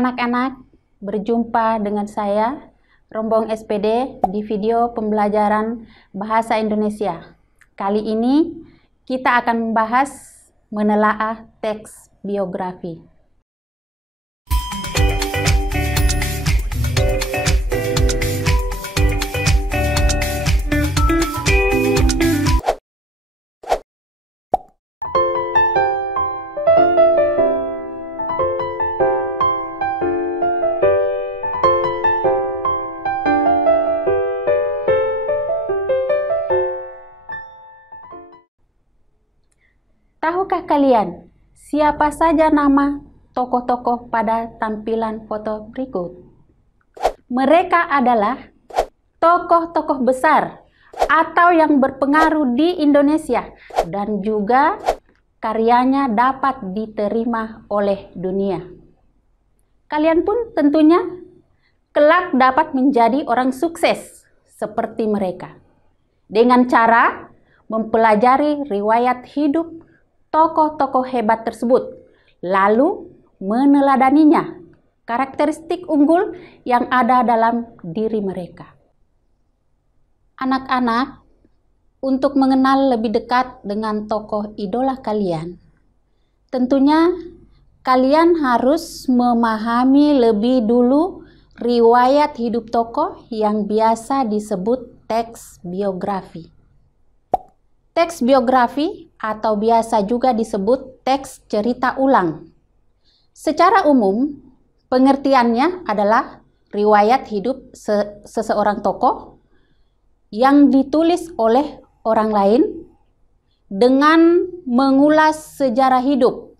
anak-anak, berjumpa dengan saya, Rombong SPD, di video pembelajaran Bahasa Indonesia. Kali ini kita akan membahas menelaah teks biografi. Tahukah kalian siapa saja nama tokoh-tokoh pada tampilan foto berikut? Mereka adalah tokoh-tokoh besar atau yang berpengaruh di Indonesia dan juga karyanya dapat diterima oleh dunia. Kalian pun tentunya kelak dapat menjadi orang sukses seperti mereka dengan cara mempelajari riwayat hidup tokoh-tokoh hebat tersebut, lalu meneladaninya, karakteristik unggul yang ada dalam diri mereka. Anak-anak, untuk mengenal lebih dekat dengan tokoh idola kalian, tentunya kalian harus memahami lebih dulu riwayat hidup tokoh yang biasa disebut teks biografi. Teks biografi atau biasa juga disebut teks cerita ulang. Secara umum, pengertiannya adalah riwayat hidup seseorang tokoh yang ditulis oleh orang lain dengan mengulas sejarah hidup,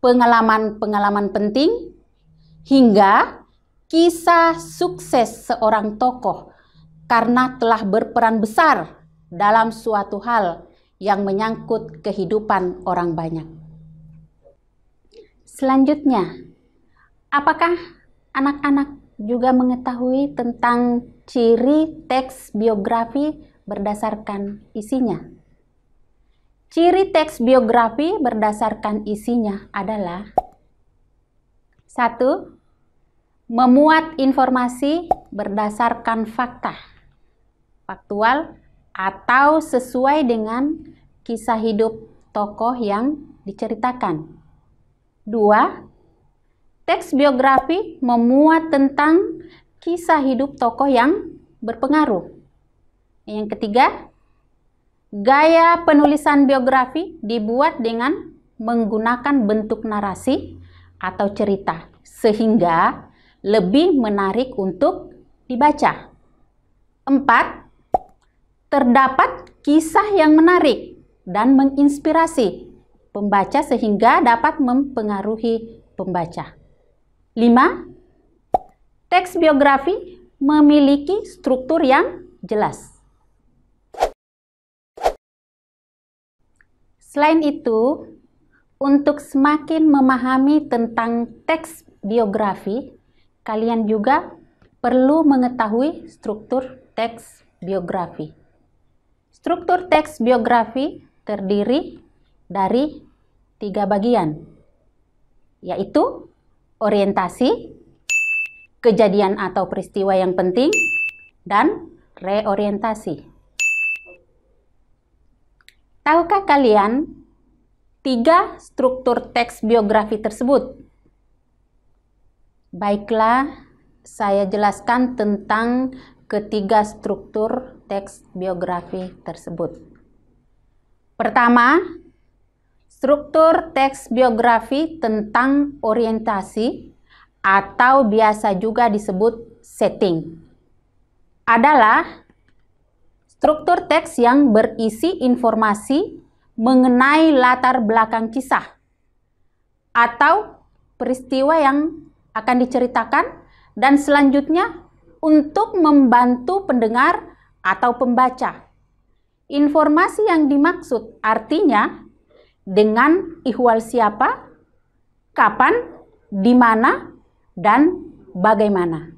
pengalaman-pengalaman penting, hingga kisah sukses seorang tokoh karena telah berperan besar dalam suatu hal yang menyangkut kehidupan orang banyak. Selanjutnya, apakah anak-anak juga mengetahui tentang ciri teks biografi berdasarkan isinya? Ciri teks biografi berdasarkan isinya adalah: 1. Memuat informasi berdasarkan fakta, faktual, atau sesuai dengan kisah hidup tokoh yang diceritakan. 2. Teks biografi memuat tentang kisah hidup tokoh yang berpengaruh. Yang ketiga, gaya penulisan biografi dibuat dengan menggunakan bentuk narasi atau cerita, sehingga lebih menarik untuk dibaca. 4. Terdapat kisah yang menarik dan menginspirasi pembaca sehingga dapat mempengaruhi pembaca. 5. Teks biografi memiliki struktur yang jelas. Selain itu, untuk semakin memahami tentang teks biografi, kalian juga perlu mengetahui struktur teks biografi. Struktur teks biografi terdiri dari 3 bagian, yaitu orientasi, kejadian atau peristiwa yang penting, dan reorientasi. Tahukah kalian 3 struktur teks biografi tersebut? Baiklah, saya jelaskan tentang ketiga struktur teks biografi tersebut. Pertama, struktur teks biografi tentang orientasi atau biasa juga disebut setting adalah struktur teks yang berisi informasi mengenai latar belakang kisah atau peristiwa yang akan diceritakan dan selanjutnya untuk membantu pendengar atau pembaca. Informasi yang dimaksud artinya dengan ihwal siapa, kapan, di mana, dan bagaimana.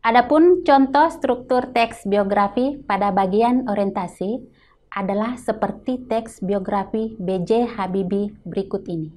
Adapun contoh struktur teks biografi pada bagian orientasi adalah seperti teks biografi B.J. Habibie berikut ini.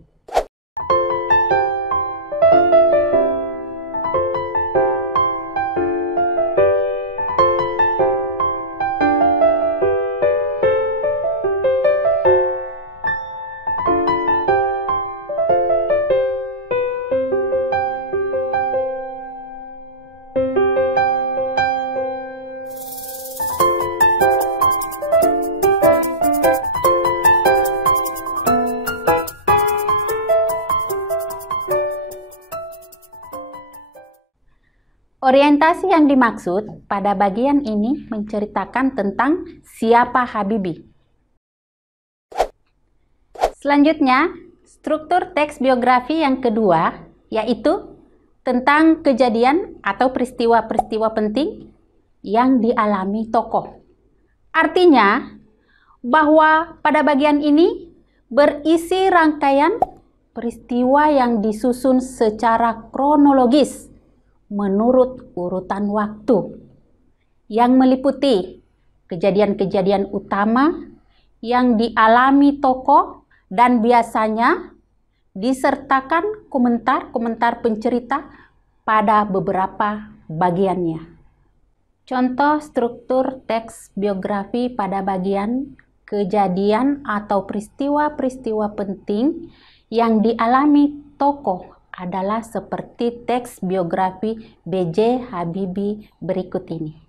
Orientasi yang dimaksud pada bagian ini menceritakan tentang siapa Habibie. Selanjutnya, struktur teks biografi yang kedua, yaitu tentang kejadian atau peristiwa-peristiwa penting yang dialami tokoh. Artinya, bahwa pada bagian ini berisi rangkaian peristiwa yang disusun secara kronologis menurut urutan waktu, yang meliputi kejadian-kejadian utama yang dialami tokoh dan biasanya disertakan komentar-komentar pencerita pada beberapa bagiannya. Contoh struktur teks biografi pada bagian kejadian atau peristiwa-peristiwa penting yang dialami tokoh adalah seperti teks biografi B.J. Habibie berikut ini.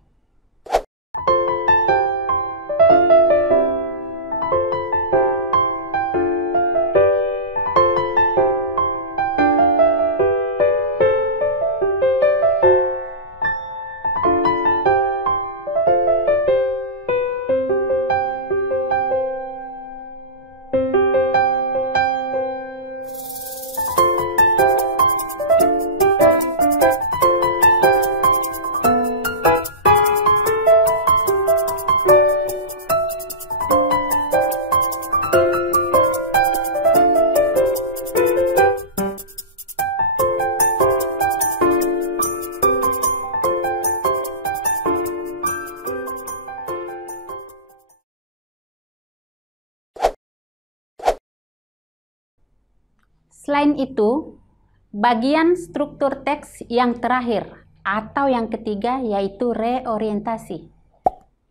Selain itu, bagian struktur teks yang terakhir atau yang ketiga yaitu reorientasi.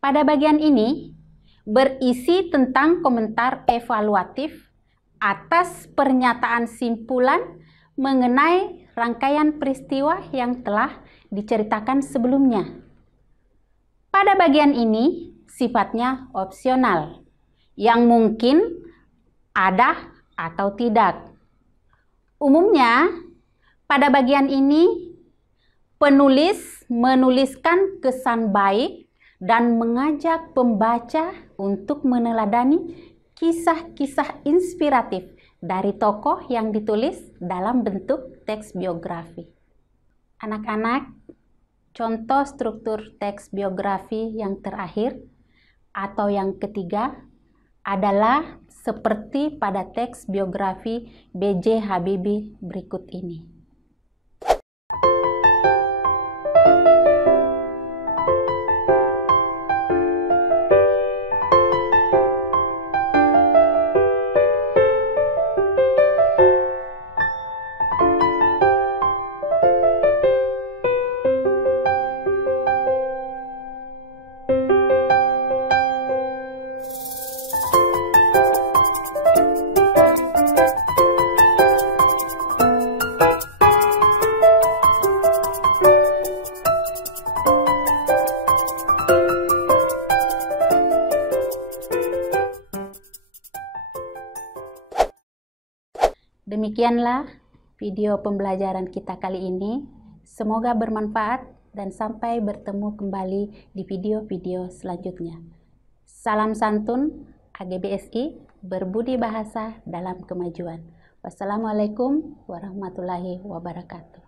Pada bagian ini berisi tentang komentar evaluatif atas pernyataan simpulan mengenai rangkaian peristiwa yang telah diceritakan sebelumnya. Pada bagian ini sifatnya opsional, yang mungkin ada atau tidak. Umumnya, pada bagian ini, penulis menuliskan kesan baik dan mengajak pembaca untuk meneladani kisah-kisah inspiratif dari tokoh yang ditulis dalam bentuk teks biografi. Anak-anak, contoh struktur teks biografi yang terakhir atau yang ketiga adalah seperti pada teks biografi B.J. Habibie berikut ini. Demikianlah video pembelajaran kita kali ini. Semoga bermanfaat dan sampai bertemu kembali di video-video selanjutnya. Salam santun AGBSI, berbudi bahasa dalam kemajuan. Wassalamualaikum warahmatullahi wabarakatuh.